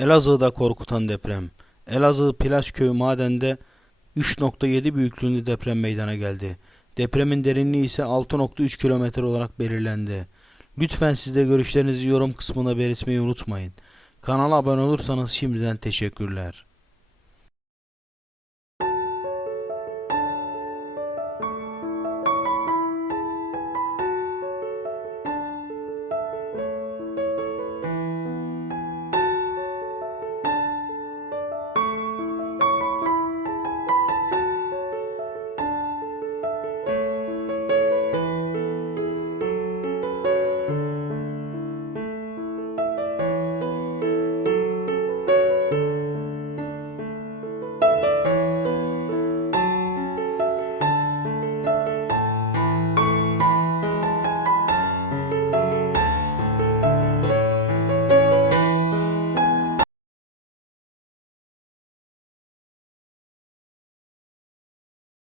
Elazığ'da korkutan deprem. Elazığ Plaşköy madende 3.7 büyüklüğünde deprem meydana geldi. Depremin derinliği ise 6.3 kilometre olarak belirlendi. Lütfen siz de görüşlerinizi yorum kısmına belirtmeyi unutmayın. Kanala abone olursanız şimdiden teşekkürler.